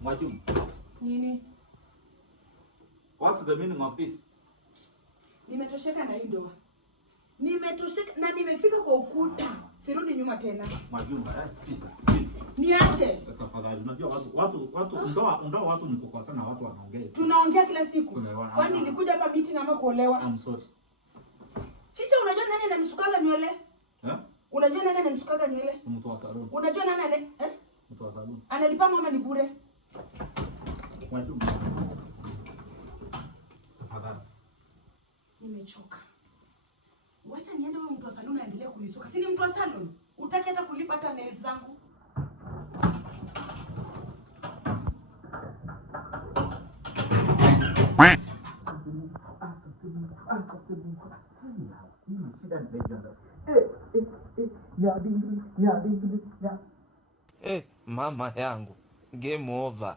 Mwajuma. Nini? What's the meaning of this? Nimetosheka na hii ndoa. Nimetosheka na nimefika kwa ukuta. Sirudi nyuma tena. Mwajuma, sikiza. Niache. Tafadhali, unajua watu ndoa watu mkukosana watu wanaongea. Tunaongea kila siku. Kwani nilikuja hapa meeting ama kuolewa? I'm sorry. Chicha, unajua nani ananisukaga nywele? Unajua nani ananisukaga nywele? Mtu wa salon. Unajua nani Mtu wa salon. Analipa mama ni bure. Mwajuma. Tafadhali. Nimechoka. Wacha niende wewe mtu wa salon aendelee kunisuka. Si ni mtu wa salon? Utaki hata kulipa hata nails zangu. Mama yangu, game over.